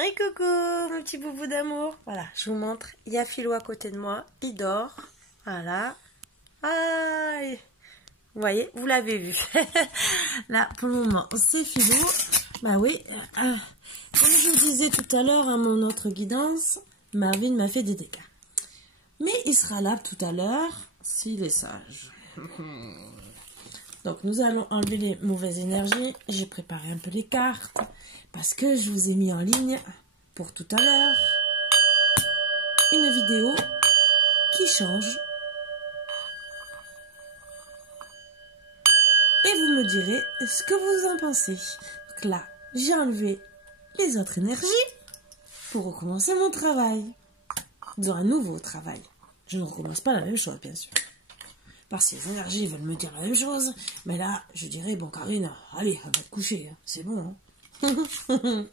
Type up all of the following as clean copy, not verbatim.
Et coucou mon petit boubou d'amour. Voilà, je vous montre. Il y a Philou à côté de moi. Il dort. Voilà. Aïe. Vous voyez, vous l'avez vu. Là, pour le moment, c'est Philou. Bah oui. Comme je vous disais tout à l'heure à mon autre guidance, Marvin m'a fait des dégâts. Mais il sera là tout à l'heure s'il est sage. Donc nous allons enlever les mauvaises énergies. J'ai préparé un peu les cartes parce que je vous ai mis en ligne pour tout à l'heure une vidéo qui change. Et vous me direz ce que vous en pensez. Donc là, j'ai enlevé les autres énergies pour recommencer mon travail. Disons un nouveau travail. Je ne recommence pas la même chose, bien sûr. Parce que les énergies veulent me dire la même chose. Mais là, je dirais, bon, Karine, allez, on va te coucher. Hein. C'est bon. Hein.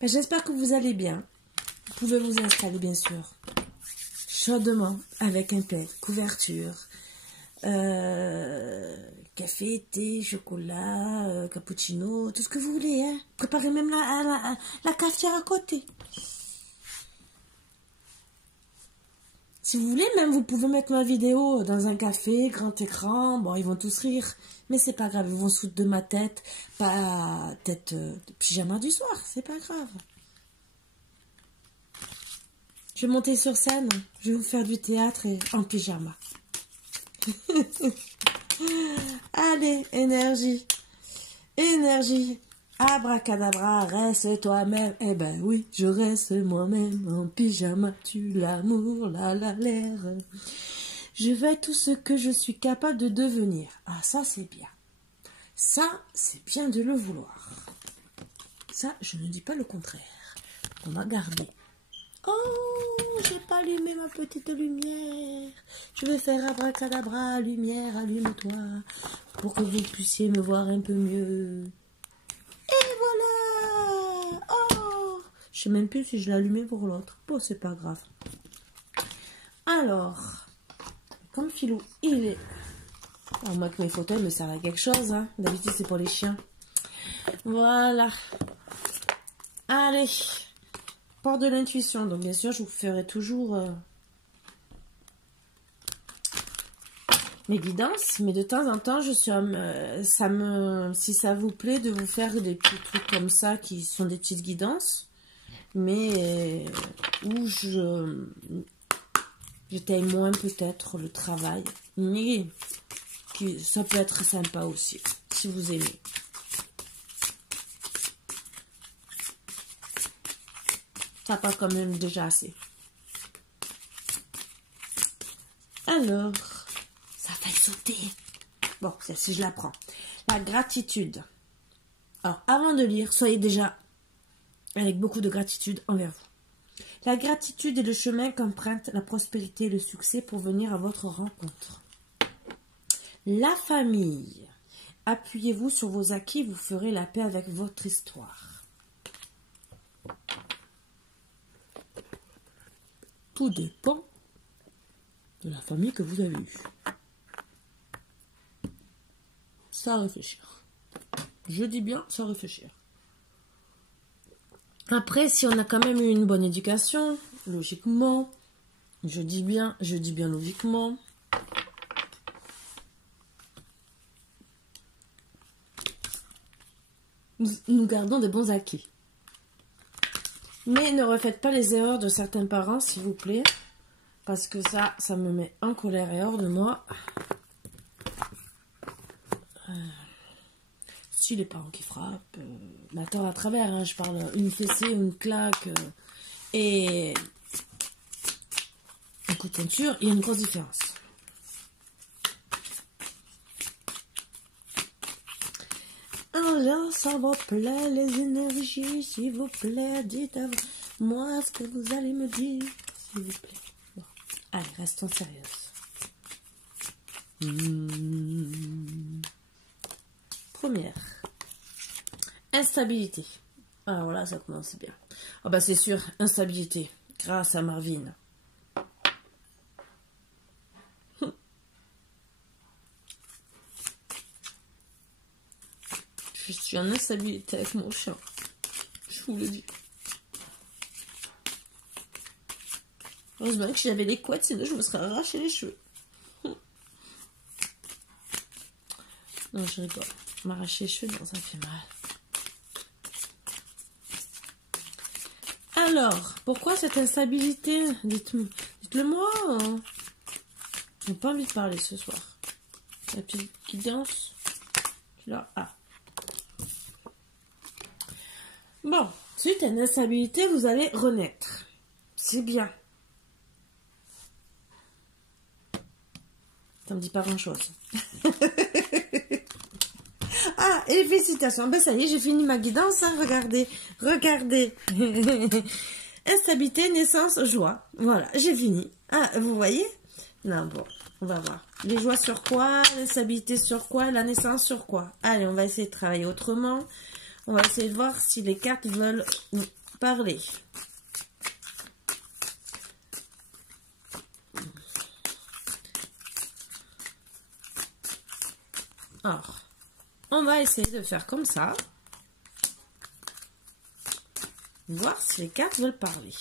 Ben, j'espère que vous allez bien. Vous pouvez vous installer, bien sûr. Chaudement, avec un plaid, couverture. Café, thé, chocolat, cappuccino, tout ce que vous voulez. Hein. Préparez même la cafetière à côté. Si vous voulez, même vous pouvez mettre ma vidéo dans un café, grand écran. Bon, ils vont tous rire, mais c'est pas grave. Ils vont se foutre de ma tête, pas tête de pyjama du soir. C'est pas grave. Je vais monter sur scène. Je vais vous faire du théâtre et en pyjama. Allez, énergie. Énergie. Abracadabra, reste toi-même. Eh ben oui, je reste moi-même en pyjama. Tu l'amour, l'air. Je vais tout ce que je suis capable de devenir. Ah, ça c'est bien. Ça, c'est bien de le vouloir. Ça, je ne dis pas le contraire. On va garder. Oh, j'ai pas allumé ma petite lumière. Je vais faire abracadabra, lumière, allume-toi. Pour que vous puissiez me voir un peu mieux. Et voilà. Oh, je sais même plus si je l'ai allumé pour l'autre. Bon, c'est pas grave. Alors, comme Philou, il est... Alors, moi que mes fauteuils me servent à quelque chose. Hein. D'habitude, c'est pour les chiens. Voilà. Allez. Port de l'intuition. Donc, bien sûr, je vous ferai toujours... mes guidances, mais de temps en temps, si ça vous plaît de vous faire des petits trucs comme ça qui sont des petites guidances, mais où j'étais moins peut-être le travail, mais ça peut être sympa aussi, si vous aimez. Ça passe quand même déjà assez. Alors... sauter. Bon, si je la prends. La gratitude. Alors, avant de lire, soyez déjà avec beaucoup de gratitude envers vous. La gratitude est le chemin qu'emprunte la prospérité et le succès pour venir à votre rencontre. La famille. Appuyez-vous sur vos acquis, vous ferez la paix avec votre histoire. Tout dépend de la famille que vous avez eue. Ça à réfléchir. Je dis bien, ça à réfléchir. Après, si on a quand même eu une bonne éducation, logiquement, je dis bien logiquement, nous gardons des bons acquis. Mais ne refaites pas les erreurs de certains parents, s'il vous plaît, parce que ça me met en colère et hors de moi. Si les parents qui frappent, mais attends, à travers, hein, je parle une fessée, une claque et un coup de pointure, il y a une grosse différence. Alors, s'il vous plaît, les énergies, s'il vous plaît, dites-moi ce que vous allez me dire, s'il vous plaît. Bon. Allez, restons sérieuses. Première. Instabilité. Alors là, ça commence bien. Ah bah c'est sûr, instabilité. Grâce à Marvin. Je suis en instabilité avec mon chien. Je je vous le dis. Heureusement que j'avais les couettes, sinon je me serais arraché les cheveux. Non, je rigole. M'arracher les cheveux, non, ça me fait mal. Alors, pourquoi cette instabilité? Dites-le moi. Hein. J'ai pas envie de parler ce soir. La petite qui danse. Là, ah. Bon, suite à une instabilité, vous allez renaître. C'est bien. Ça me dit pas grand-chose. Ah, et félicitations. Ben ça y est, j'ai fini ma guidance. Hein. Regardez, regardez. Instabilité, naissance, joie. Voilà, j'ai fini. Ah, vous voyez? Non, bon, on va voir. Les joies sur quoi? L'instabilité sur quoi? La naissance sur quoi? Allez, on va essayer de travailler autrement. On va essayer de voir si les cartes veulent nous parler. Alors, on va essayer de faire comme ça. Voir si les cartes veulent parler.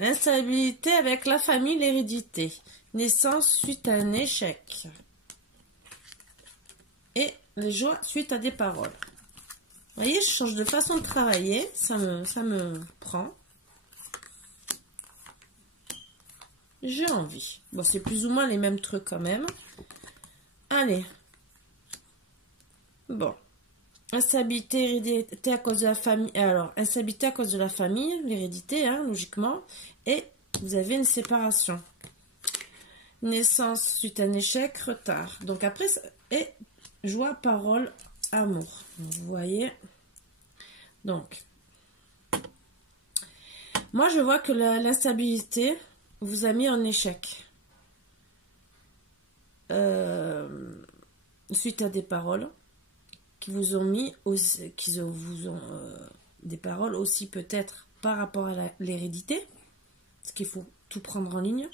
L'instabilité avec la famille, l'hérédité. Naissance suite à un échec. Et les joies suite à des paroles. Vous voyez, je change de façon de travailler. Ça me prend. J'ai envie. Bon, c'est plus ou moins les mêmes trucs quand même. Allez. Bon. Instabilité, hérédité à cause de la famille. Alors, instabilité à cause de la famille, l'hérédité, hein, logiquement. Et vous avez une séparation. Naissance suite à un échec, retard. Donc après, et joie, parole, amour. Donc, vous voyez. Donc, moi, je vois que l'instabilité vous a mis en échec. Suite à des paroles qui vous ont mis aussi, des paroles aussi peut-être par rapport à l'hérédité, parce qu'il faut tout prendre en ligne.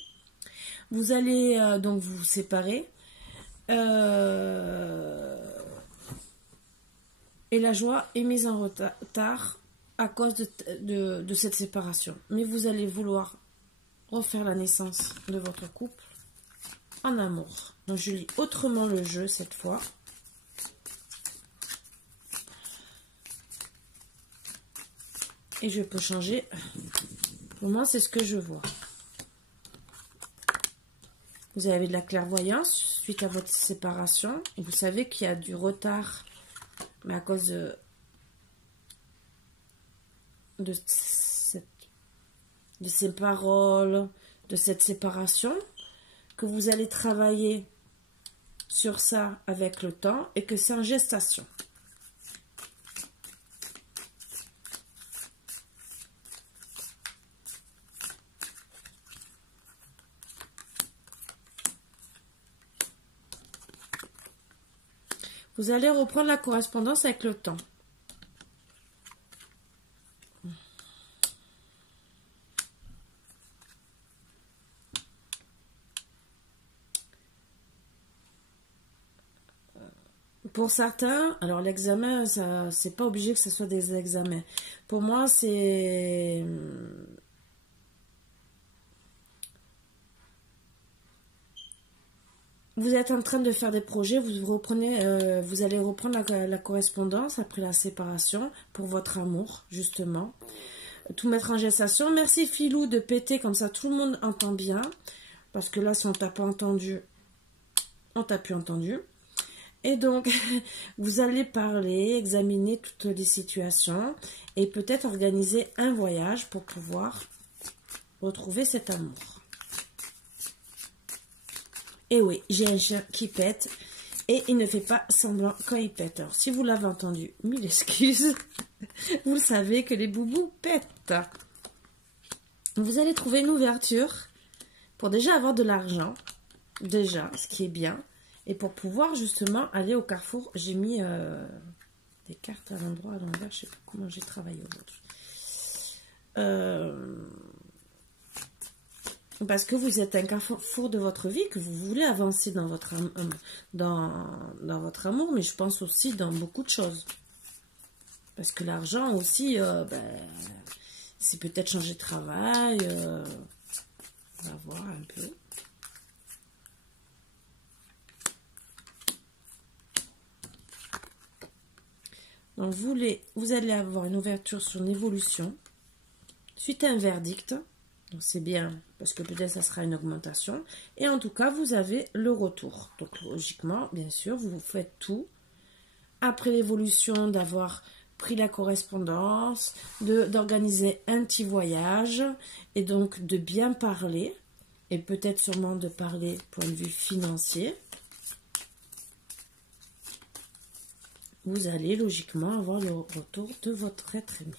Vous allez donc vous séparer. Et la joie est mise en retard à cause de cette séparation. Mais vous allez vouloir refaire la naissance de votre couple en amour. Donc je lis autrement le jeu cette fois. Et je peux changer. Pour moi, c'est ce que je vois. Vous avez de la clairvoyance suite à votre séparation. Et vous savez qu'il y a du retard, mais à cause de ces paroles, de cette séparation, que vous allez travailler sur ça avec le temps et que c'est en gestation. Vous allez reprendre la correspondance avec le temps. Pour certains, alors l'examen, c'est pas obligé que ce soit des examens. Pour moi, c'est... Vous êtes en train de faire des projets, vous allez reprendre la correspondance après la séparation pour votre amour, justement. Tout mettre en gestation. Merci Philou de péter, comme ça tout le monde entend bien. Parce que là, si on t'a pas entendu, on t'a plus entendu. Et donc, vous allez parler, examiner toutes les situations et peut-être organiser un voyage pour pouvoir retrouver cet amour. Et oui, j'ai un chien qui pète et il ne fait pas semblant quand il pète. Alors, si vous l'avez entendu, mille excuses. Vous savez que les boubous pètent. Vous allez trouver une ouverture pour déjà avoir de l'argent. Déjà, ce qui est bien. Et pour pouvoir justement aller au carrefour, j'ai mis des cartes à l'endroit, à l'envers. Je ne sais pas comment j'ai travaillé aujourd'hui. parce que vous êtes un carrefour de votre vie, que vous voulez avancer dans votre, dans votre amour, mais je pense aussi dans beaucoup de choses. Parce que l'argent aussi, c'est peut-être changer de travail. On va voir un peu. Donc, vous allez avoir une ouverture sur une évolution suite à un verdict. Donc, c'est bien parce que peut-être ça sera une augmentation. Et en tout cas, vous avez le retour. Donc, logiquement, bien sûr, vous faites tout. Après l'évolution, d'avoir pris la correspondance, d'organiser un petit voyage et donc de bien parler. Et peut-être sûrement de parler point de vue financier. Vous allez logiquement avoir le retour de votre être aimé.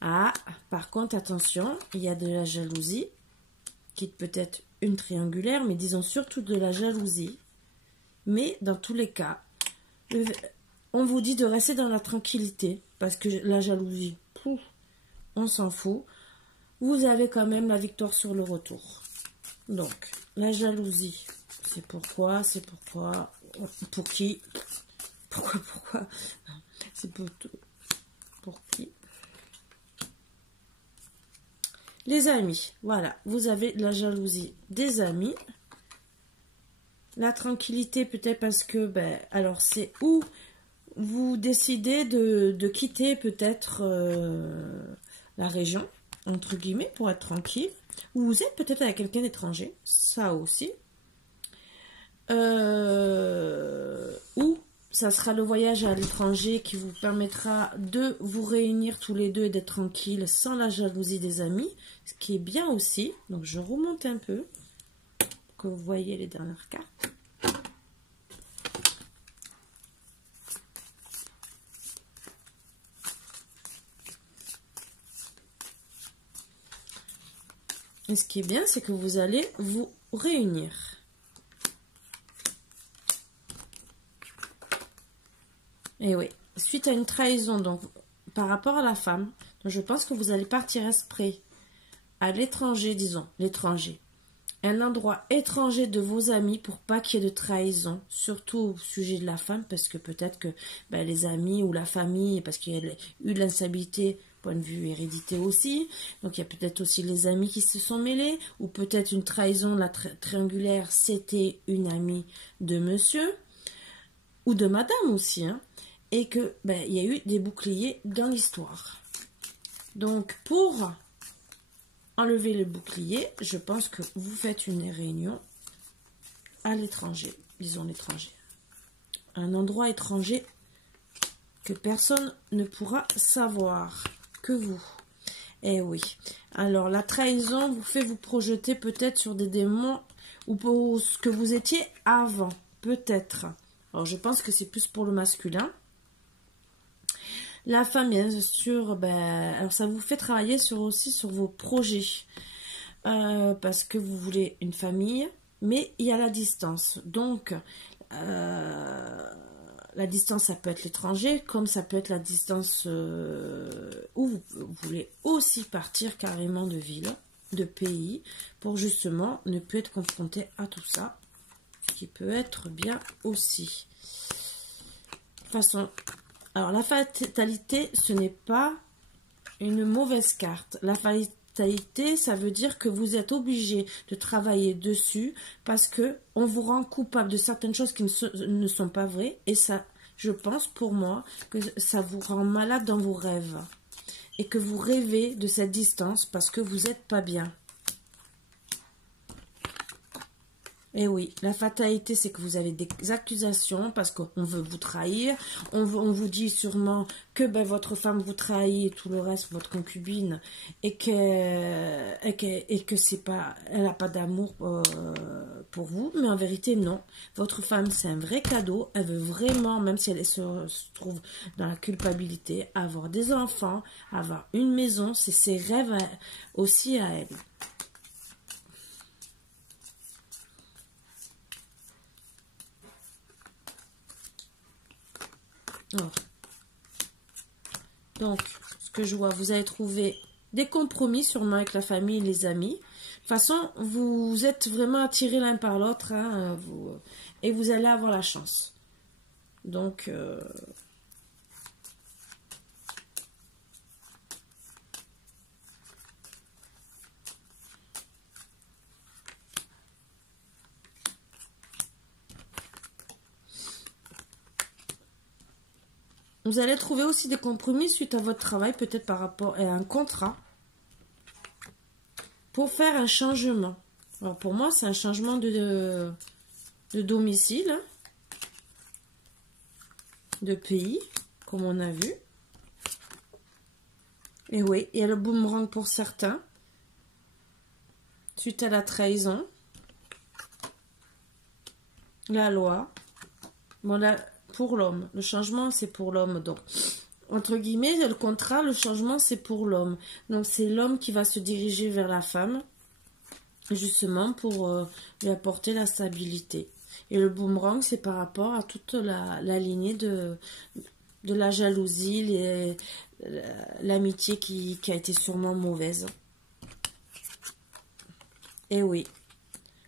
Ah, par contre, attention, il y a de la jalousie, qui peut être une triangulaire, mais disons surtout de la jalousie. Mais dans tous les cas, on vous dit de rester dans la tranquillité, parce que la jalousie, pouf, on s'en fout. Vous avez quand même la victoire sur le retour. Donc, la jalousie, c'est pourquoi, pour qui, pourquoi, c'est pour qui. Les amis, voilà, vous avez la jalousie des amis. La tranquillité peut-être parce que, alors c'est où vous décidez de quitter peut-être la région, entre guillemets, pour être tranquille. Ou vous êtes peut-être avec quelqu'un d'étranger, ça aussi. Ou ça sera le voyage à l'étranger qui vous permettra de vous réunir tous les deux et d'être tranquille sans la jalousie des amis, ce qui est bien aussi. Donc je remonte un peu pour que vous voyez les dernières cartes. Et ce qui est bien, c'est que vous allez vous réunir. Et oui, suite à une trahison, donc par rapport à la femme, donc je pense que vous allez partir exprès à l'étranger, disons, l'étranger. Un endroit étranger de vos amis pour pas qu'il y ait de trahison, surtout au sujet de la femme, parce que peut-être que les amis ou la famille, parce qu'il y a eu de l'instabilité, point de vue hérédité aussi, donc il y a peut-être aussi les amis qui se sont mêlés, ou peut-être une trahison, la triangulaire, c'était une amie de monsieur, ou de madame aussi, hein, et que il y a eu des boucliers dans l'histoire. Donc pour enlever le bouclier, je pense que vous faites une réunion à l'étranger, disons l'étranger. Un endroit étranger que personne ne pourra savoir, que vous. Eh oui. Alors, la trahison vous fait vous projeter peut-être sur des démons ou pour ce que vous étiez avant, peut-être. Alors, je pense que c'est plus pour le masculin. La femme, bien sûr, alors ça vous fait travailler aussi sur vos projets. Parce que vous voulez une famille, mais il y a la distance. Donc, la distance, ça peut être l'étranger, comme ça peut être la distance où vous voulez aussi partir carrément de ville, de pays, pour justement ne plus être confronté à tout ça, ce qui peut être bien aussi. De toute façon, alors la fatalité, ce n'est pas une mauvaise carte. La fatalité, ça veut dire que vous êtes obligé de travailler dessus parce que on vous rend coupable de certaines choses qui ne sont pas vraies. Et ça, je pense pour moi, que ça vous rend malade dans vos rêves. Et que vous rêvez de cette distance parce que vous n'êtes pas bien. Et oui, la fatalité, c'est que vous avez des accusations parce qu'on veut vous trahir. On vous dit sûrement que votre femme vous trahit et tout le reste, votre concubine, et que c'est pas, elle n'a pas d'amour pour vous. Mais en vérité, non. Votre femme, c'est un vrai cadeau. Elle veut vraiment, même si elle se trouve dans la culpabilité, avoir des enfants, avoir une maison. C'est ses rêves aussi à elle. Alors, donc, ce que je vois, vous allez trouver des compromis sûrement avec la famille et les amis. De toute façon, vous êtes vraiment attirés l'un par l'autre, hein, et vous allez avoir la chance. Donc, vous allez trouver aussi des compromis suite à votre travail, peut-être par rapport à un contrat, pour faire un changement. Alors pour moi, c'est un changement de domicile, hein, de pays, comme on a vu. Et oui, il y a le boomerang pour certains, suite à la trahison, la loi. Bon, là, pour l'homme, le changement, c'est pour l'homme, donc... Entre guillemets, le contrat, le changement, c'est pour l'homme. Donc, c'est l'homme qui va se diriger vers la femme, justement, pour lui apporter la stabilité. Et le boomerang, c'est par rapport à toute la lignée de la jalousie, l'amitié qui a été sûrement mauvaise. Et oui,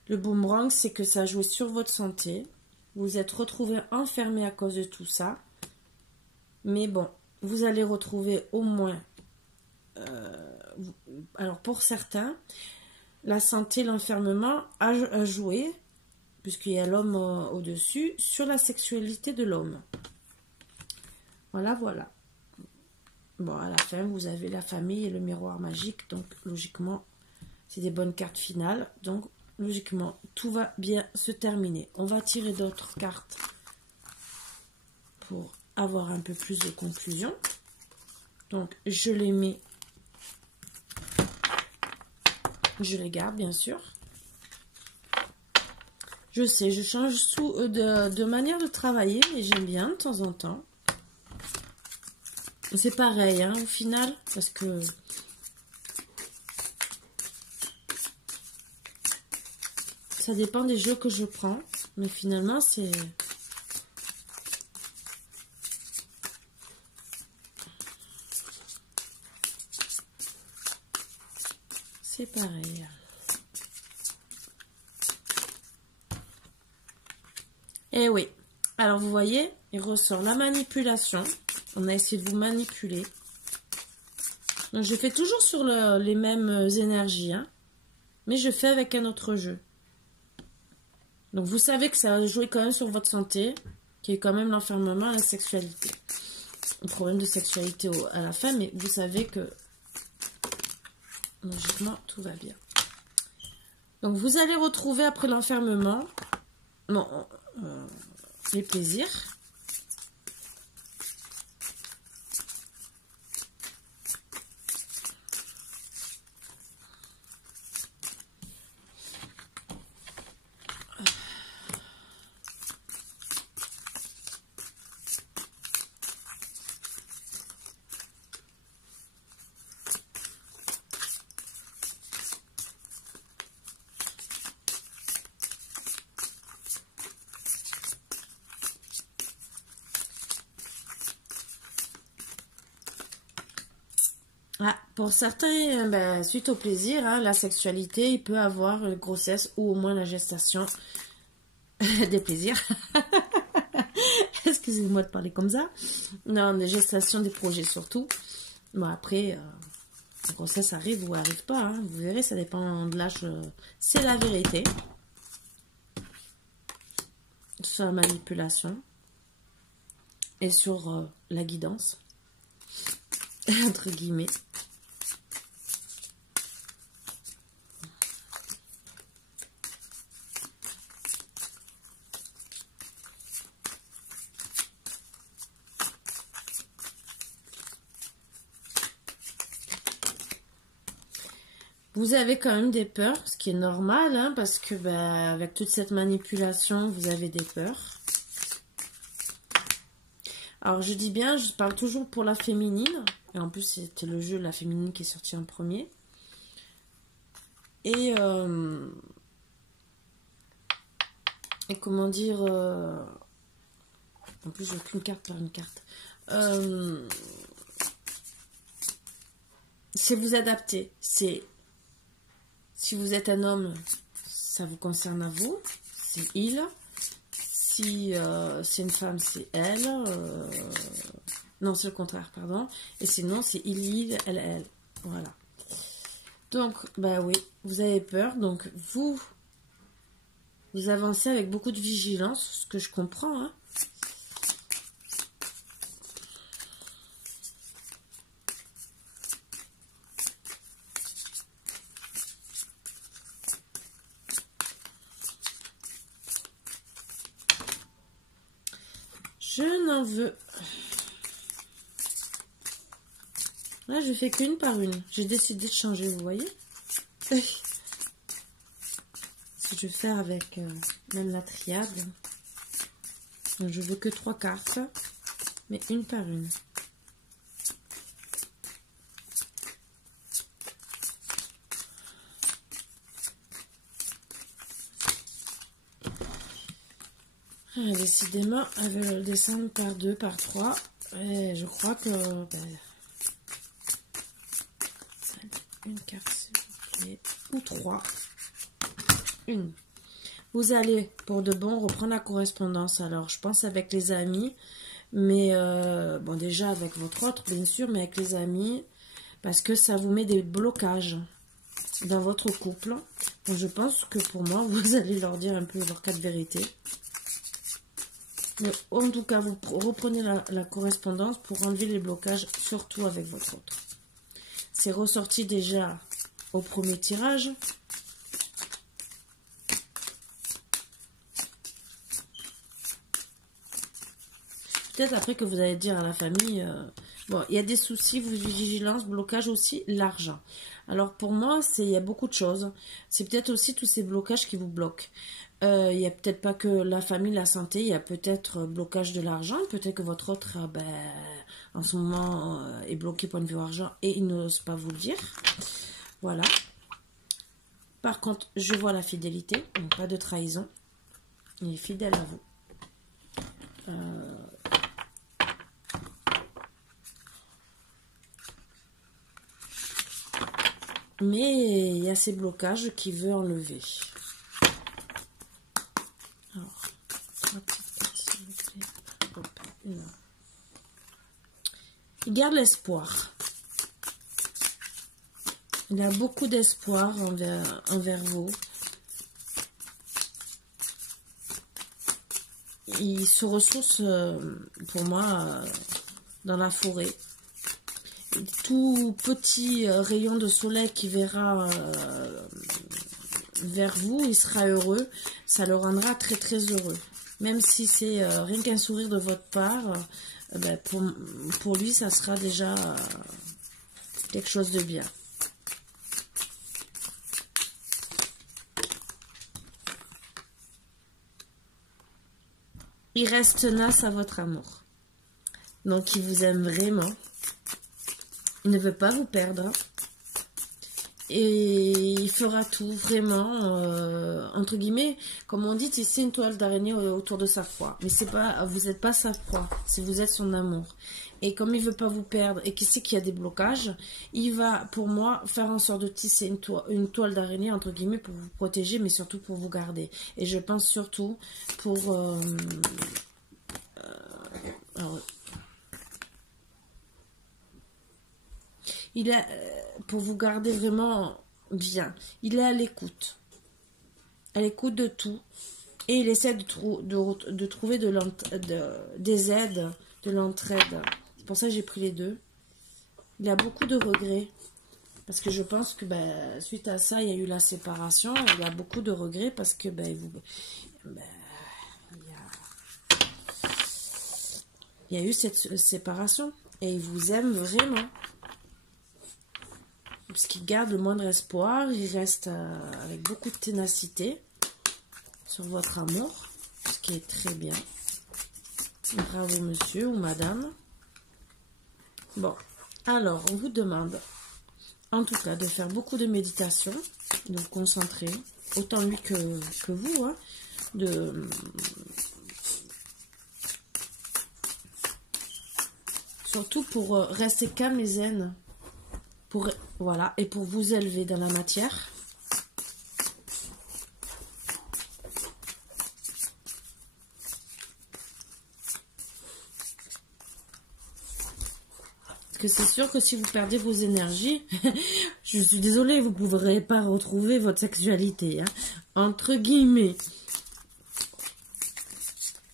le boomerang, c'est que ça joue sur votre santé. Vous vous êtes retrouvé enfermé à cause de tout ça. Mais bon, vous allez retrouver au moins, alors pour certains, la santé, l'enfermement a joué, puisqu'il y a l'homme au-dessus, sur la sexualité de l'homme. Voilà, voilà. Bon, à la fin, vous avez la famille et le miroir magique, donc logiquement, c'est des bonnes cartes finales. Donc, logiquement, tout va bien se terminer. On va tirer d'autres cartes pour avoir un peu plus de conclusion. Donc je les mets, je les garde bien sûr. Je sais, je change de manière de travailler, mais j'aime bien de temps en temps. C'est pareil, hein, au final, parce que ça dépend des jeux que je prends, mais finalement c'est... C'est pareil. Et oui. Alors, vous voyez, il ressort la manipulation. On a essayé de vous manipuler. Donc, je fais toujours sur les mêmes énergies. Hein, mais je fais avec un autre jeu. Donc, vous savez que ça va jouer quand même sur votre santé. Qu'il y a quand même l'enfermement à la sexualité. Un problème de sexualité à la fin. Mais vous savez que... logiquement, tout va bien. Donc, vous allez retrouver après l'enfermement les plaisirs. Ah, pour certains, ben, suite au plaisir, hein, la sexualité, il peut avoir une grossesse ou au moins la gestation des plaisirs. Excusez-moi de parler comme ça. Non, des gestations des projets surtout. Bon, après, la grossesse arrive ou arrive pas. Hein. Vous verrez, ça dépend de l'âge. C'est la vérité. Sur la manipulation. Et sur la guidance. Entre guillemets. Vous avez quand même des peurs, ce qui est normal, hein, parce que bah, avec toute cette manipulation, vous avez des peurs. Alors, je dis bien, je parle toujours pour la féminine. Et en plus, c'était le jeu de la féminine qui est sorti en premier. Et comment dire... En plus, j'ai qu'une carte par une carte. C'est vous adapter. C'est si vous êtes un homme, ça vous concerne à vous. C'est il. Si c'est une femme, c'est elle. Non, c'est le contraire, pardon. Et sinon, c'est il, elle. Voilà. Donc, bah oui, vous avez peur. Donc, vous avancez avec beaucoup de vigilance, ce que je comprends, hein. Je n'en veux. Là, je fais qu'une par une. J'ai décidé de changer, vous voyez. Si je vais faire avec même la triade. Donc, je veux que 3 cartes, mais une par une. Ah, décidément, elle veut le descendre par 2, par 3. Et je crois que... Ben, une carte, s'il vous plaît. Ou 3. Une. Vous allez, pour de bon, reprendre la correspondance. Alors, je pense avec les amis. Mais, bon, déjà avec votre autre, bien sûr, mais avec les amis. Parce que ça vous met des blocages dans votre couple. Donc, je pense que pour moi, vous allez leur dire un peu leur cas de vérité. Mais en tout cas, vous reprenez la correspondance pour enlever les blocages, surtout avec votre autre. C'est ressorti déjà au premier tirage. Peut-être après que vous allez dire à la famille, bon, il y a des soucis, vigilance, blocage aussi, l'argent. Alors pour moi, il y a beaucoup de choses. C'est peut-être aussi tous ces blocages qui vous bloquent. Il n'y a peut-être pas que la famille, la santé, il y a peut-être blocage de l'argent. Peut-être que votre autre, en ce moment, est bloqué point de vue argent et il n'ose pas vous le dire. Voilà. Par contre, je vois la fidélité, donc pas de trahison. Il est fidèle à vous. Mais il y a ces blocages qu'il veut enlever. Alors, 3 petites cartes, s'il vous plaît. Hop, une. Il garde l'espoir. Il a beaucoup d'espoir envers vous. Il se ressource, pour moi, dans la forêt. Tout petit rayon de soleil qui verra vers vous, il sera heureux. Ça le rendra très très heureux. Même si c'est rien qu'un sourire de votre part, pour lui, ça sera déjà quelque chose de bien. Il reste tenace à votre amour. Donc, il vous aime vraiment. Il ne veut pas vous perdre. Et il fera tout, vraiment, entre guillemets, comme on dit, c'est une toile d'araignée autour de sa proie. Mais c'est pas, vous n'êtes pas sa proie, c'est vous êtes son amour. Et comme il ne veut pas vous perdre et qu'il sait qu'il y a des blocages, il va, pour moi, faire en sorte de tisser une toile d'araignée, entre guillemets, pour vous protéger, mais surtout pour vous garder. Et je pense surtout pour... il est pour vous garder vraiment bien. Il est à l'écoute de tout. Et il essaie de trouver des aides, de l'entraide. C'est pour ça que j'ai pris les deux. Il a beaucoup de regrets. Parce que je pense que suite à ça, il y a eu la séparation. Il a beaucoup de regrets parce que il y a eu cette séparation. Et il vous aime vraiment. Parce qu'il garde le moindre espoir. Il reste avec beaucoup de ténacité sur votre amour. Ce qui est très bien. Bravo monsieur ou madame. Bon, alors on vous demande en tout cas de faire beaucoup de méditation, de vous concentrer, autant lui que vous, hein, Surtout pour rester calme et zen. Voilà, et pour vous élever dans la matière. Que c'est sûr que si vous perdez vos énergies, je suis désolée, vous ne pourrez pas retrouver votre sexualité, hein, entre guillemets.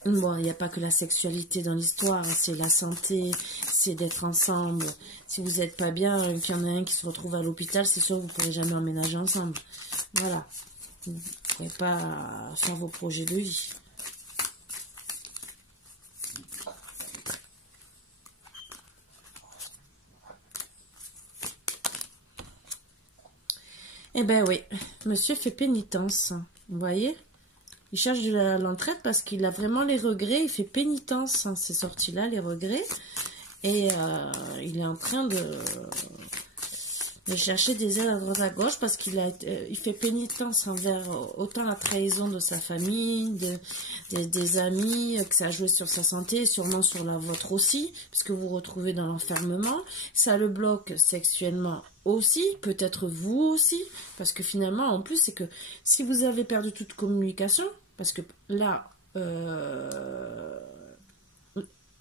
Bon, il n'y a pas que la sexualité dans l'histoire, c'est la santé, c'est d'être ensemble. Si vous n'êtes pas bien, et qu'il y en a un qui se retrouve à l'hôpital, c'est sûr que vous ne pourrez jamais emménager ensemble. Voilà. Vous ne pourrez pas faire vos projets de vie. Eh ben oui, monsieur fait pénitence, vous voyez. Il cherche de l'entraide parce qu'il a vraiment les regrets, il fait pénitence, hein, ces sorties-là, les regrets. Et il est en train de chercher des ailes à droite à gauche parce il fait pénitence envers autant la trahison de sa famille, des amis, que ça a joué sur sa santé, et sûrement sur la vôtre aussi, puisque vous vous retrouvez dans l'enfermement. Ça le bloque sexuellement aussi, peut-être vous aussi, parce que finalement, en plus, c'est que si vous avez perdu toute communication, parce que là,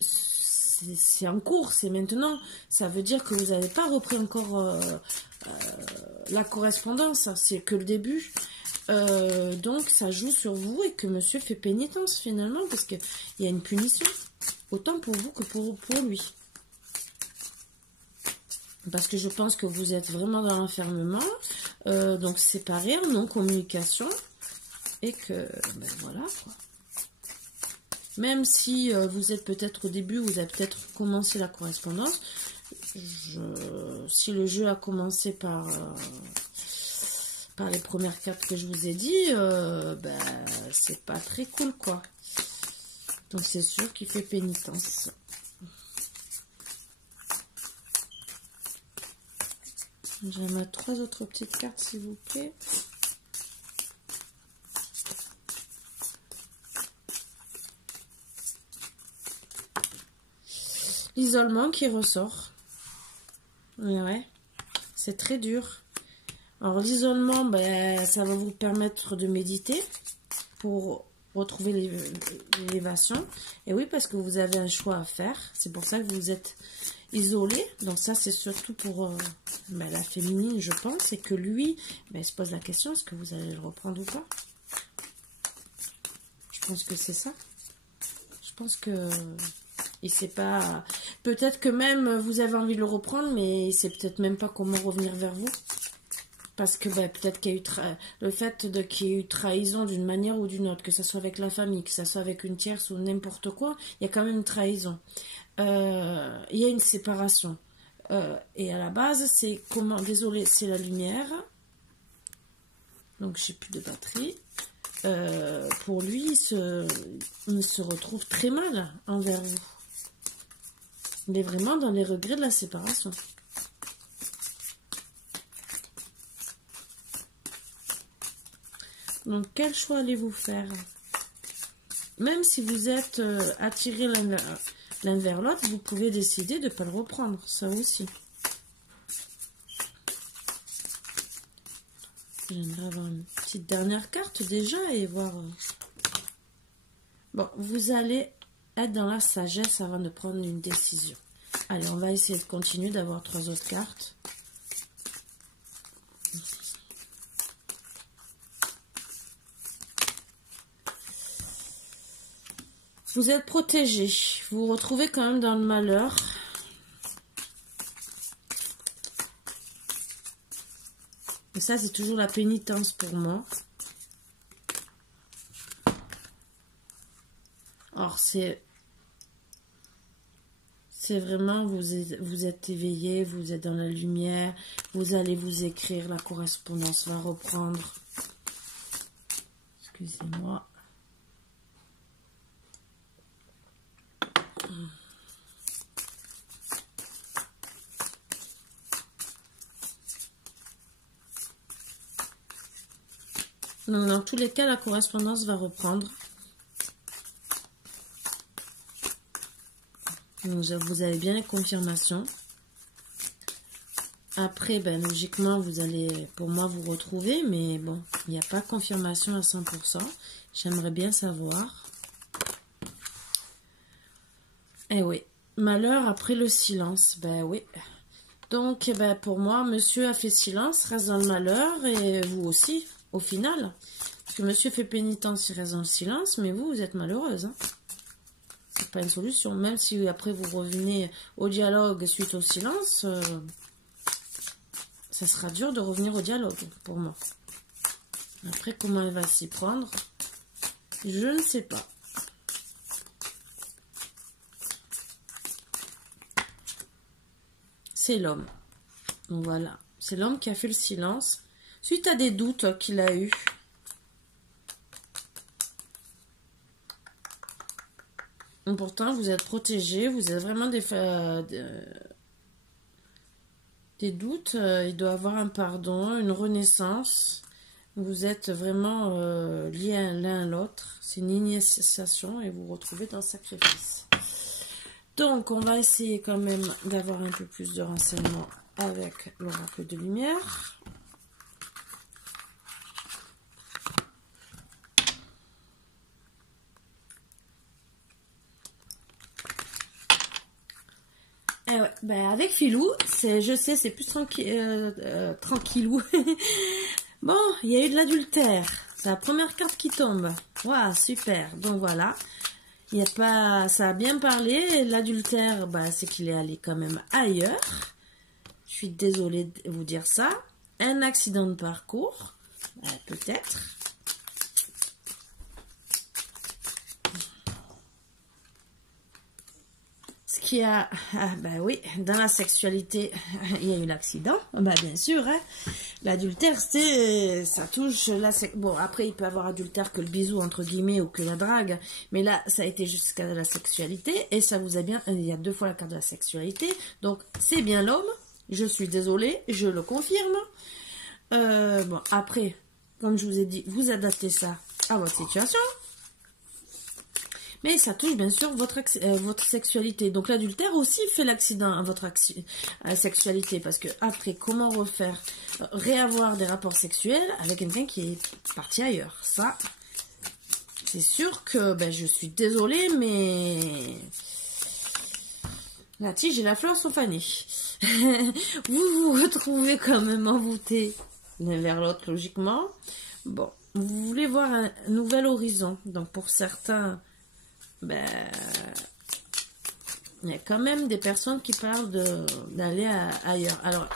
c'est en cours, c'est maintenant, ça veut dire que vous n'avez pas repris encore la correspondance, c'est que le début, donc ça joue sur vous et que monsieur fait pénitence finalement, parce qu'il y a une punition, autant pour vous que pour lui. Parce que je pense que vous êtes vraiment dans l'enfermement, donc séparés, non-communication, et que, ben voilà, quoi. Même si vous êtes peut-être au début, vous avez peut-être commencé la correspondance, si le jeu a commencé par les premières cartes que je vous ai dit, ben, c'est pas très cool, quoi. Donc c'est sûr qu'il fait pénitence. Je vais mettre 3 autres petites cartes, s'il vous plaît. L'isolement qui ressort. Ouais, c'est très dur. Alors l'isolement, ben, ça va vous permettre de méditer pour retrouver l'élévation. Et oui, parce que vous avez un choix à faire. C'est pour ça que vous êtes isolé. Donc ça, c'est surtout pour ben, la féminine, je pense. Et que lui, ben, il se pose la question, est-ce que vous allez le reprendre ou pas? Je pense que c'est ça. Je pense que... il sait pas... Peut-être que même vous avez envie de le reprendre, mais il sait peut-être même pas comment revenir vers vous. Parce que ben, peut-être qu'il y a eu le fait qu'il y ait eu trahison d'une manière ou d'une autre, que ce soit avec la famille, que ce soit avec une tierce ou n'importe quoi, il y a quand même une trahison. Il y a une séparation. Et à la base, c'est comment... Désolé, c'est la lumière. Donc, j'ai plus de batterie. Pour lui, il se retrouve très mal envers vous. Il est vraiment dans les regrets de la séparation. Donc, quel choix allez-vous faire? Même si vous êtes attiré l'un vers l'autre, vous pouvez décider de ne pas le reprendre. Ça aussi. J'aimerais avoir une petite dernière carte déjà et voir... Bon, vous allez être dans la sagesse avant de prendre une décision. Allez, on va essayer de continuer d'avoir 3 autres cartes. Vous êtes protégé. Vous vous retrouvez quand même dans le malheur. Et ça, c'est toujours la pénitence pour moi. Alors, c'est vraiment, vous êtes éveillé, vous êtes dans la lumière, vous allez vous écrire, la correspondance va reprendre. Excusez-moi. Donc, dans tous les cas, la correspondance va reprendre. Vous avez bien les confirmations. Après, ben, logiquement, vous allez, pour moi, vous retrouver. Mais bon, il n'y a pas de confirmation à 100%. J'aimerais bien savoir. Eh oui. Malheur après le silence. Ben oui. Donc, ben, pour moi, monsieur a fait silence, reste dans le malheur. Et vous aussi, au final. Parce que monsieur fait pénitence, il reste dans le silence. Mais vous êtes malheureuse, hein. C'est pas une solution. Même si après vous revenez au dialogue suite au silence, ça sera dur de revenir au dialogue pour moi. Après, comment elle va s'y prendre, je ne sais pas. C'est l'homme. Voilà. C'est l'homme qui a fait le silence suite à des doutes qu'il a eu. Pourtant, vous êtes protégé, vous avez vraiment des doutes. Il doit avoir un pardon, une renaissance. Vous êtes vraiment liés l'un à l'autre. C'est une initiation et vous vous retrouvez dans le sacrifice. Donc, on va essayer quand même d'avoir un peu plus de renseignements avec l'oracle de lumière. Ouais, ben avec Filou, je sais, c'est plus tranquillou. Bon, il y a eu de l'adultère. C'est la première carte qui tombe. Waouh, super. Donc voilà. Il y a pas, ça a bien parlé. L'adultère, bah, c'est qu'il est allé quand même ailleurs. Je suis désolée de vous dire ça. Un accident de parcours, peut-être. Qui a, ben oui, dans la sexualité, il y a eu l'accident, ben bien sûr, hein. L'adultère, ça touche bon, après, il peut y avoir adultère que le bisou, entre guillemets, ou que la drague, mais là, ça a été jusqu'à la sexualité, et ça vous a bien, il y a 2 fois la carte de la sexualité, donc c'est bien l'homme, je suis désolée, je le confirme. Bon, après, comme je vous ai dit, vous adaptez ça à votre situation. Mais ça touche bien sûr votre sexualité. Donc l'adultère aussi fait l'accident à votre sexualité. Parce que après, comment refaire, réavoir des rapports sexuels avec quelqu'un qui est parti ailleurs? Ça, c'est sûr que ben, je suis désolée, mais la tige et la fleur sont fanées. Vous vous retrouvez quand même envoûtés l'un vers l'autre, logiquement. Bon, vous voulez voir un nouvel horizon. Donc pour certains... Ben, il y a quand même des personnes qui parlent d'aller ailleurs. Alors,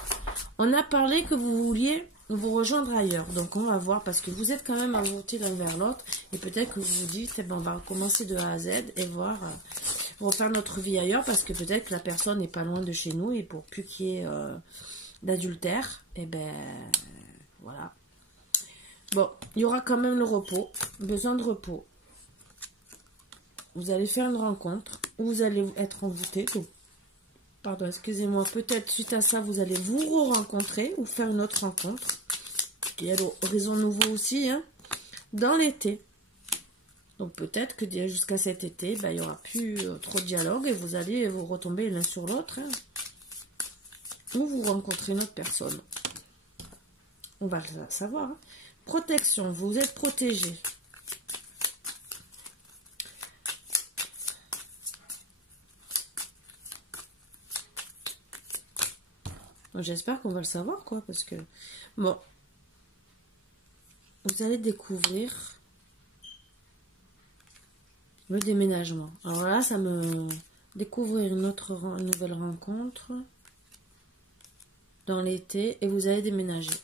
on a parlé que vous vouliez vous rejoindre ailleurs. Donc, on va voir parce que vous êtes quand même envoûtés l'un vers l'autre. Et peut-être que vous vous dites, eh ben, on va recommencer de A à Z et voir, refaire notre vie ailleurs parce que peut-être que la personne n'est pas loin de chez nous et pour plus qu'il y ait d'adultère, et ben, voilà. Bon, il y aura quand même le repos, besoin de repos. Vous allez faire une rencontre, vous allez être envoûté. Pardon, excusez-moi. Peut-être suite à ça, vous allez vous re-rencontrer ou faire une autre rencontre. Il y a l'horizon nouveau aussi, hein, dans l'été. Donc peut-être que jusqu'à cet été, ben, il n'y aura plus trop de dialogue et vous allez vous retomber l'un sur l'autre. Hein, ou vous rencontrez une autre personne. On va le savoir. Hein. Protection, vous êtes protégé. J'espère qu'on va le savoir, quoi, parce que... Bon. Vous allez découvrir le déménagement. Alors là, ça me... Découvrir une nouvelle rencontre dans l'été et vous allez déménager.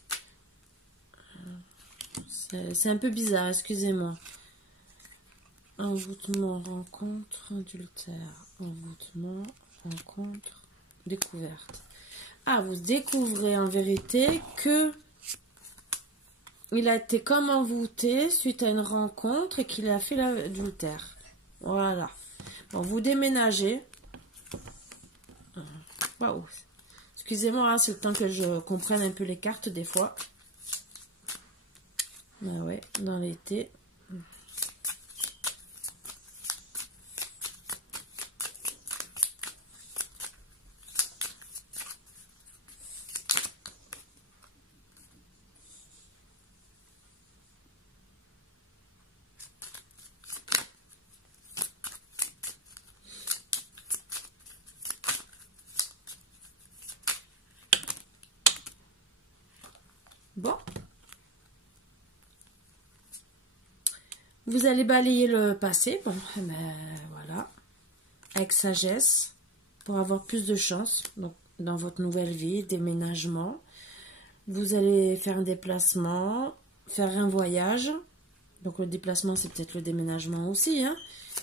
C'est un peu bizarre, excusez-moi. Envoûtement, rencontre, adultère. Envoûtement, rencontre, découverte. Ah, vous découvrez en vérité que il a été comme envoûté suite à une rencontre et qu'il a fait l'adultère. Voilà. Bon, vous déménagez. Waouh. Excusez-moi, hein, c'est le temps que je comprenne un peu les cartes des fois. Ah ouais, dans l'été. Bon. Vous allez balayer le passé. Bon, ben voilà. Avec sagesse. Pour avoir plus de chance. Donc, dans votre nouvelle vie, déménagement. Vous allez faire un déplacement. Faire un voyage. Donc, le déplacement, c'est peut-être le déménagement aussi. Hein,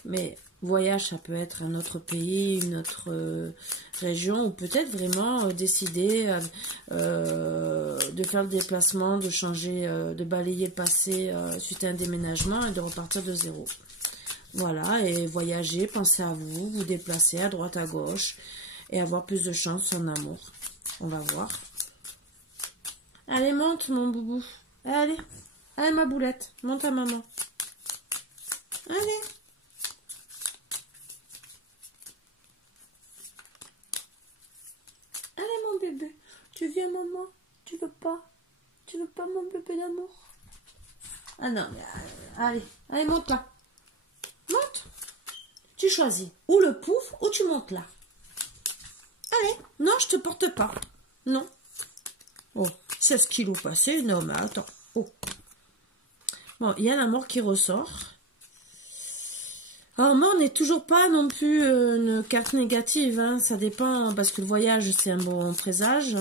mais voyage, ça peut être un autre pays, une autre région. Ou peut-être vraiment décider de faire le déplacement, de changer, de balayer le passé suite à un déménagement et de repartir de zéro. Voilà, et voyager, penser à vous, vous déplacer à droite, à gauche et avoir plus de chance en amour. On va voir. Allez, monte mon boubou. Allez, allez ma boulette, monte à maman. Allez. Allez mon bébé, tu viens maman? Tu veux pas? Tu veux pas mon bébé d'amour? Ah non, mais allez, allez monte là. Monte. Tu choisis ou le pouf ou tu montes là. Allez, non je te porte pas. Non. Oh, 16 kilos passés, non mais attends. Oh. Bon, il y a la mort qui ressort. Alors mort n'est toujours pas non plus une carte négative, hein. Ça dépend, parce que le voyage c'est un bon présage.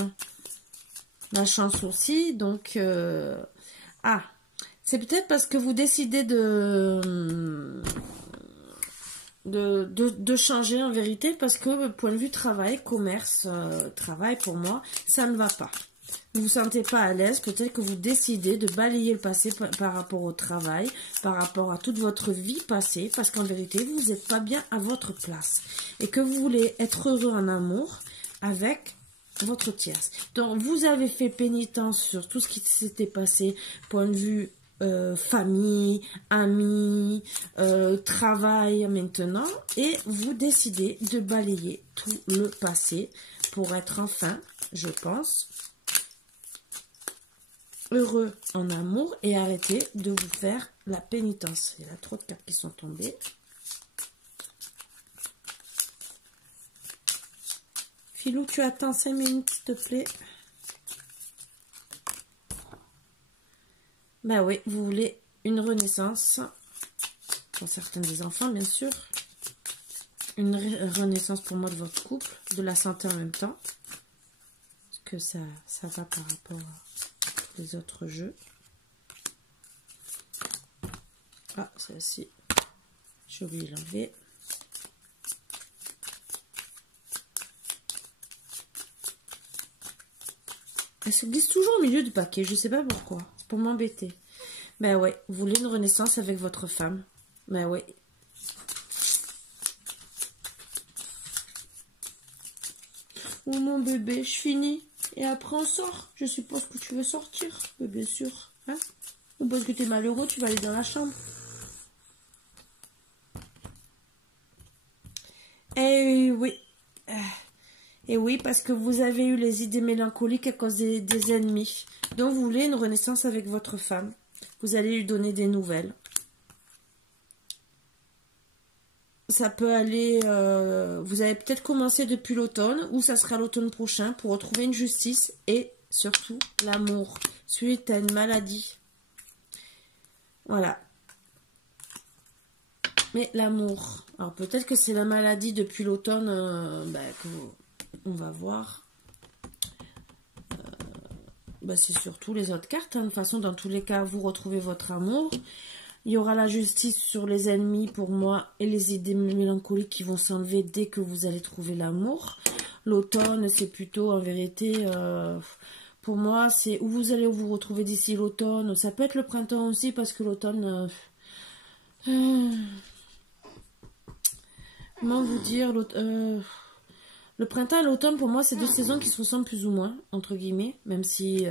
La chance aussi, donc... Ah, c'est peut-être parce que vous décidez de changer en vérité, parce que point de vue travail, commerce, travail pour moi, ça ne va pas. Vous vous sentez pas à l'aise, peut-être que vous décidez de balayer le passé par rapport au travail, par rapport à toute votre vie passée, parce qu'en vérité, vous n'êtes pas bien à votre place. Et que vous voulez être heureux en amour avec votre tierce. Donc, vous avez fait pénitence sur tout ce qui s'était passé, point de vue famille, amis, travail maintenant, et vous décidez de balayer tout le passé pour être enfin, je pense, heureux en amour et arrêter de vous faire la pénitence. Il y a trop de cartes qui sont tombées. Filou, tu attends 5 minutes, s'il te plaît. Ben oui, vous voulez une renaissance. Pour certains des enfants, bien sûr. Une renaissance pour moi de votre couple. De la santé en même temps. Parce que ça va par rapport à tous les autres jeux. Ah, celle-ci. J'ai oublié de l'enlever. Elle se glisse toujours au milieu du paquet. Je sais pas pourquoi. C'est pour m'embêter. Ben ouais. Vous voulez une renaissance avec votre femme. Ben ouais. Oh mon bébé, je finis. Et après on sort. Je suppose que tu veux sortir. Mais bien sûr. Hein? Ou parce que tu es malheureux, tu vas aller dans la chambre. Eh oui. Et oui, parce que vous avez eu les idées mélancoliques à cause des ennemis. Donc, vous voulez une renaissance avec votre femme. Vous allez lui donner des nouvelles. Ça peut aller... vous avez peut-être commencé depuis l'automne, ou ça sera l'automne prochain, pour retrouver une justice et surtout l'amour. Suite à une maladie. Voilà. Mais l'amour. Alors, peut-être que c'est la maladie depuis l'automne que on va voir. C'est surtout les autres cartes. Hein. De toute façon, dans tous les cas, vous retrouvez votre amour. Il y aura la justice sur les ennemis pour moi et les idées mélancoliques qui vont s'enlever dès que vous allez trouver l'amour. L'automne, c'est plutôt en vérité... pour moi, c'est où vous allez vous retrouver d'ici l'automne. Ça peut être le printemps aussi parce que l'automne... comment vous dire le printemps et l'automne, pour moi, c'est deux saisons qui se ressemblent plus ou moins, entre guillemets, même si il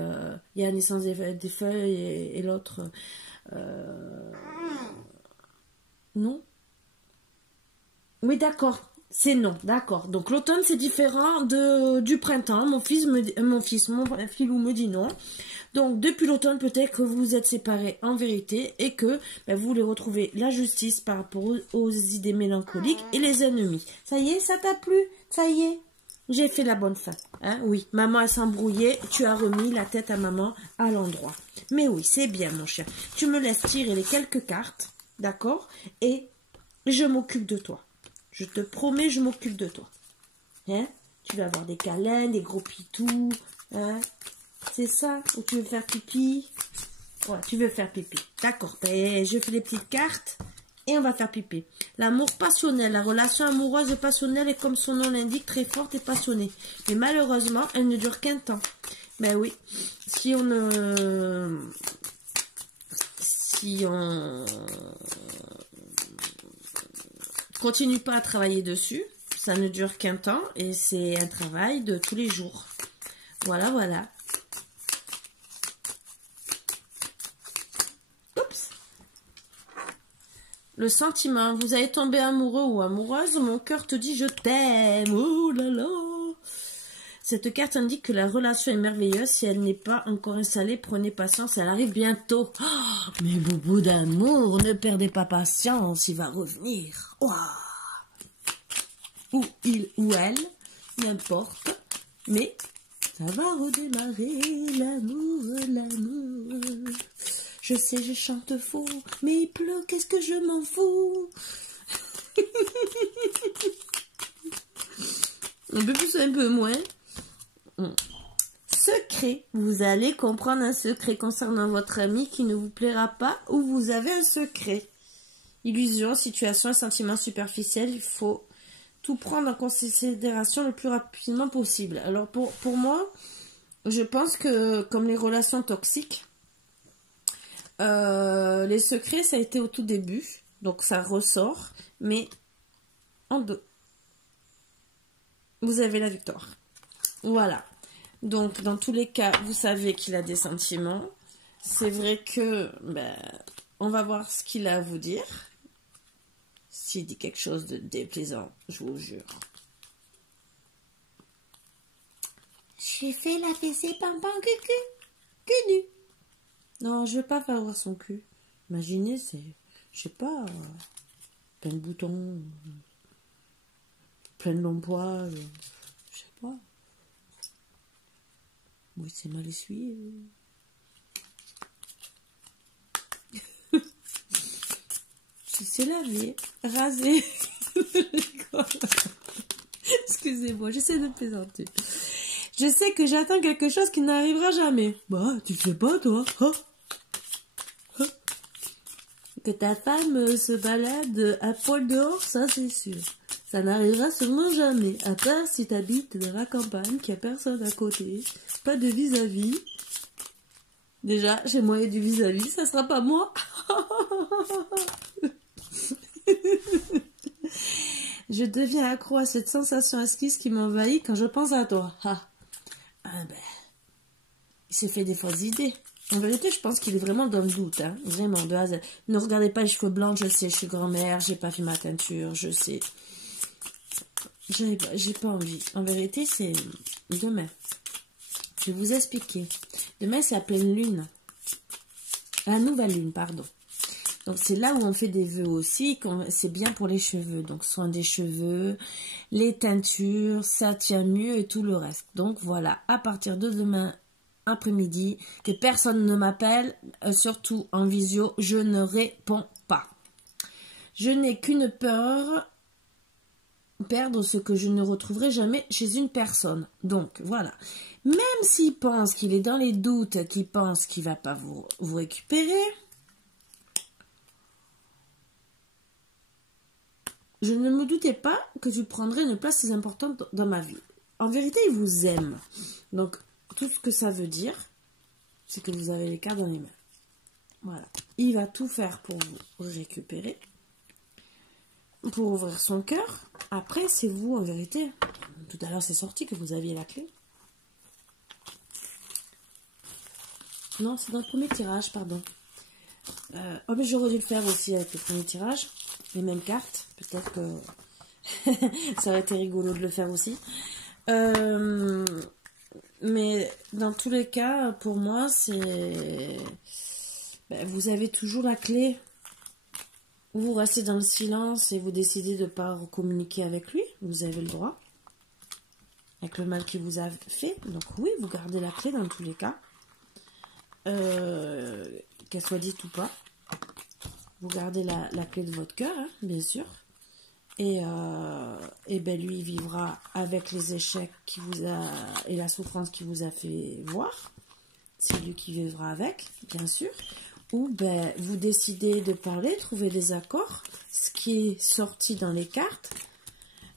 y a la naissance des feuilles et l'autre... non. Oui, d'accord. C'est non, d'accord. Donc, l'automne, c'est différent du printemps. Mon filou me dit non. Donc, depuis l'automne, peut-être que vous vous êtes séparés en vérité et que vous voulez retrouver la justice par rapport aux idées mélancoliques et les ennemis. Ça y est, ça t'a plu? Ça y est? J'ai fait la bonne fin. Hein? Oui, maman a s'embrouillé. Tu as remis la tête à maman à l'endroit. Mais oui, c'est bien, mon cher. Tu me laisses tirer les quelques cartes. D'accord? Et je m'occupe de toi. Je te promets, je m'occupe de toi. Hein? Tu vas avoir des câlins, des gros pitous. Hein? C'est ça? Ou tu veux faire pipi? Ouais, tu veux faire pipi. D'accord. Ben, je fais les petites cartes et on va faire pipi. L'amour passionnel, la relation amoureuse et passionnelle est comme son nom l'indique, très forte et passionnée. Mais malheureusement, elle ne dure qu'un temps. Ben oui. Si on continue pas à travailler dessus, ça ne dure qu'un temps et c'est un travail de tous les jours. Voilà, voilà. Oups. Le sentiment, vous allez tomber amoureux ou amoureuse, mon cœur te dit je t'aime, oh là là. Cette carte indique que la relation est merveilleuse, si elle n'est pas encore installée, prenez patience, elle arrive bientôt. Oh, mais boubou d'amour, ne perdez pas patience, il va revenir. Wow. Ou il ou elle, n'importe, mais ça va redémarrer, l'amour. Je sais, je chante faux, mais il pleut, qu'est-ce que je m'en fous. Un peu plus, un peu moins. Secret. Vous allez comprendre un secret concernant votre ami qui ne vous plaira pas ou vous avez un secret. Illusion, situation, sentiment superficiel. Il faut tout prendre en considération le plus rapidement possible. Alors pour moi, je pense que comme les relations toxiques, les secrets, ça a été au tout début. Donc ça ressort. Mais en deux, vous avez la victoire. Voilà. Donc, dans tous les cas, vous savez qu'il a des sentiments. C'est vrai que, on va voir ce qu'il a à vous dire. S'il dit quelque chose de déplaisant, je vous jure. J'ai fait la fessée pam-pam cul nu. Non, je veux pas faire voir son cul. Imaginez, c'est, je sais pas, plein de boutons, plein de longs poils, je sais pas. Oui, c'est mal essuyé. C'est lavé, rasé. Excusez-moi, j'essaie de plaisanter. Je sais que j'attends quelque chose qui n'arrivera jamais. Bah, tu sais pas, toi. Hein? Hein? Que ta femme se balade à poil dehors, ça c'est sûr. Ça n'arrivera sûrement jamais. À part si t'habites dans la campagne, qu'il n'y a personne à côté. Pas de vis-à-vis. Déjà, chez moi, il y a du vis-à-vis. Ça sera pas moi. Je deviens accro à cette sensation exquise qui m'envahit quand je pense à toi. Il s'est fait des fausses idées. En vérité, je pense qu'il est vraiment dans le doute. Hein. Vraiment, de A à Z. Ne regardez pas les cheveux blancs, je sais, je suis grand-mère, j'ai pas fait ma teinture, je sais. J'ai pas envie. En vérité, c'est demain. Je vais vous expliquer. Demain, c'est la pleine lune. La nouvelle lune, pardon. Donc, c'est là où on fait des vœux aussi. C'est bien pour les cheveux. Donc, soin des cheveux, les teintures, ça tient mieux et tout le reste. Donc, voilà. À partir de demain après-midi, que personne ne m'appelle, surtout en visio, je ne réponds pas. Je n'ai qu'une peur, perdre ce que je ne retrouverai jamais chez une personne. Donc, voilà. Même s'il pense qu'il est dans les doutes, qu'il pense qu'il ne va pas vous récupérer, je ne me doutais pas que tu prendrais une place si importante dans ma vie. En vérité, il vous aime. Donc, tout ce que ça veut dire, c'est que vous avez les cartes dans les mains. Voilà. Il va tout faire pour vous récupérer, pour ouvrir son cœur. Après, c'est vous, en vérité. Tout à l'heure, c'est sorti que vous aviez la clé. Non, c'est dans le premier tirage, pardon. Oh, mais j'aurais dû le faire aussi avec le premier tirage. Les mêmes cartes. Peut-être que ça aurait été rigolo de le faire aussi. Mais dans tous les cas, pour moi, c'est... vous avez toujours la clé. Vous restez dans le silence et vous décidez de ne pas communiquer avec lui. Vous avez le droit. avec le mal qu'il vous a fait. Donc oui, vous gardez la clé dans tous les cas. Qu'elle soit dite ou pas. Vous gardez la clé de votre cœur, hein, bien sûr. Et ben lui, il vivra avec les échecs et la souffrance qu'il vous a fait voir. C'est lui qui vivra avec, bien sûr. Ou ben, vous décidez de parler, trouver des accords. Ce qui est sorti dans les cartes,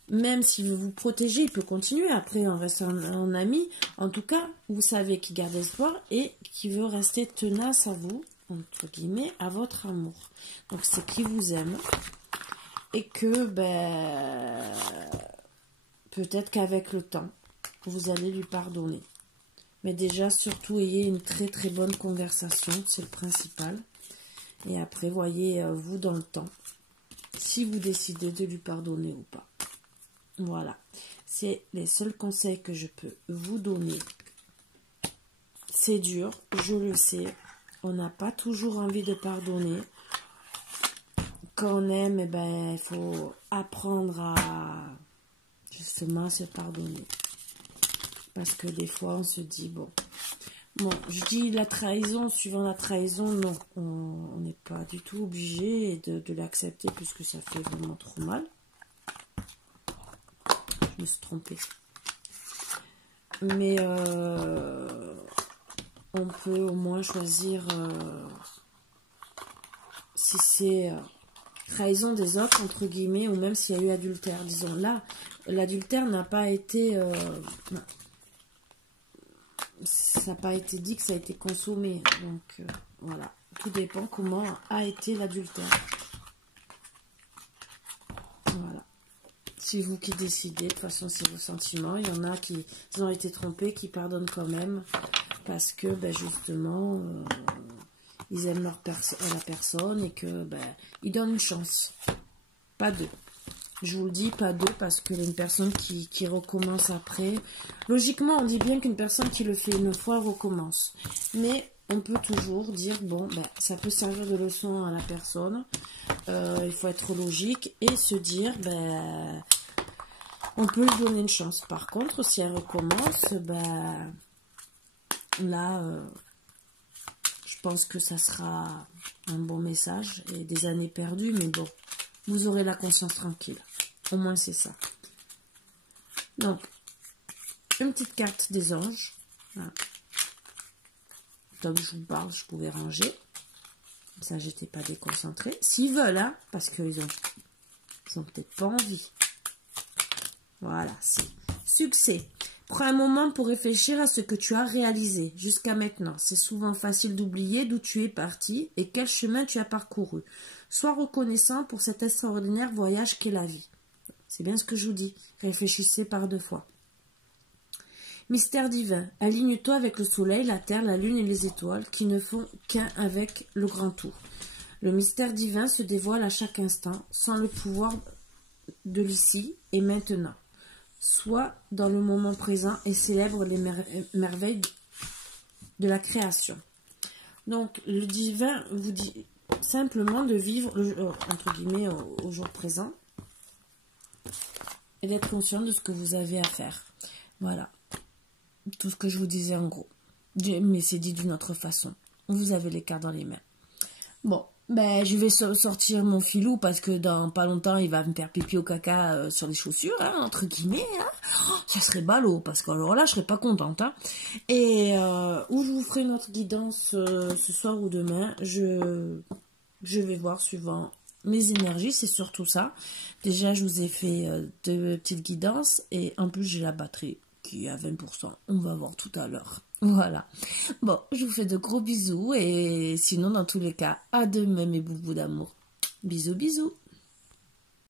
même s'il veut vous protéger, il peut continuer. Après, on reste en ami. En tout cas, vous savez qu'il garde espoir et qu'il veut rester tenace à vous, entre guillemets, à votre amour. Donc, c'est qu'il vous aime. Et que, ben, peut-être qu'avec le temps, vous allez lui pardonner. Mais déjà, surtout, ayez une très très bonne conversation, c'est le principal. Et après, voyez vous dans le temps, si vous décidez de lui pardonner ou pas. Voilà, c'est les seuls conseils que je peux vous donner. C'est dur, je le sais. On n'a pas toujours envie de pardonner. Quand on aime, eh ben, il faut apprendre à justement se pardonner. Parce que des fois, on se dit, bon, je dis la trahison, suivant la trahison, non, on n'est pas du tout obligé de l'accepter puisque ça fait vraiment trop mal. Je me suis trompée. Mais on peut au moins choisir si c'est trahison des autres, entre guillemets, ou même s'il y a eu adultère. Disons, là, l'adultère n'a pas été... ça n'a pas été dit que ça a été consommé. Donc, voilà. Tout dépend comment a été l'adultère. Voilà. C'est vous qui décidez. De toute façon, c'est vos sentiments. Il y en a qui ont été trompés, qui pardonnent quand même. Parce que, ben, justement, ils aiment la personne et que, ben, ils donnent une chance. Pas deux. Je vous le dis, pas deux, parce que une personne qui recommence après... Logiquement, on dit bien qu'une personne qui le fait une fois recommence. Mais on peut toujours dire, bon, ben, ça peut servir de leçon à la personne. Il faut être logique et se dire, ben, on peut lui donner une chance. Par contre, si elle recommence, ben, là, je pense que ça sera un bon message et des années perdues, mais bon, vous aurez la conscience tranquille. Au moins, c'est ça. Donc, une petite carte des anges. Voilà. Comme je vous parle, je pouvais ranger. Comme ça, j'étais pas déconcentrée. S'ils veulent, hein, parce qu'ils ont peut-être pas envie. Voilà, c'est succès. Prends un moment pour réfléchir à ce que tu as réalisé jusqu'à maintenant. C'est souvent facile d'oublier d'où tu es parti et quel chemin tu as parcouru. Sois reconnaissant pour cet extraordinaire voyage qu'est la vie. C'est bien ce que je vous dis. Réfléchissez par deux fois. Mystère divin. Aligne-toi avec le soleil, la terre, la lune et les étoiles qui ne font qu'un avec le grand tout. Le mystère divin se dévoile à chaque instant sans le pouvoir de l'ici et maintenant. Sois dans le moment présent et célèbre les merveilles de la création. Donc, le divin vous dit simplement de vivre, entre guillemets, au jour présent et d'être conscient de ce que vous avez à faire. Voilà. Tout ce que je vous disais en gros. Mais c'est dit d'une autre façon. Vous avez les cartes dans les mains. Bon, ben je vais sortir mon filou parce que dans pas longtemps, il va me faire pipi au caca sur les chaussures, hein, entre guillemets. Hein. Oh, ça serait ballot, parce qu'alors là, je serais pas contente. Hein. Et où je vous ferai une autre guidance ce soir ou demain. Je vais voir suivant mes énergies, c'est surtout ça. Déjà, je vous ai fait deux petites guidances et en plus, j'ai la batterie qui est à 20%. On va voir tout à l'heure. Voilà. Bon, je vous fais de gros bisous et sinon, dans tous les cas, à demain mes boubous d'amour. Bisous, bisous.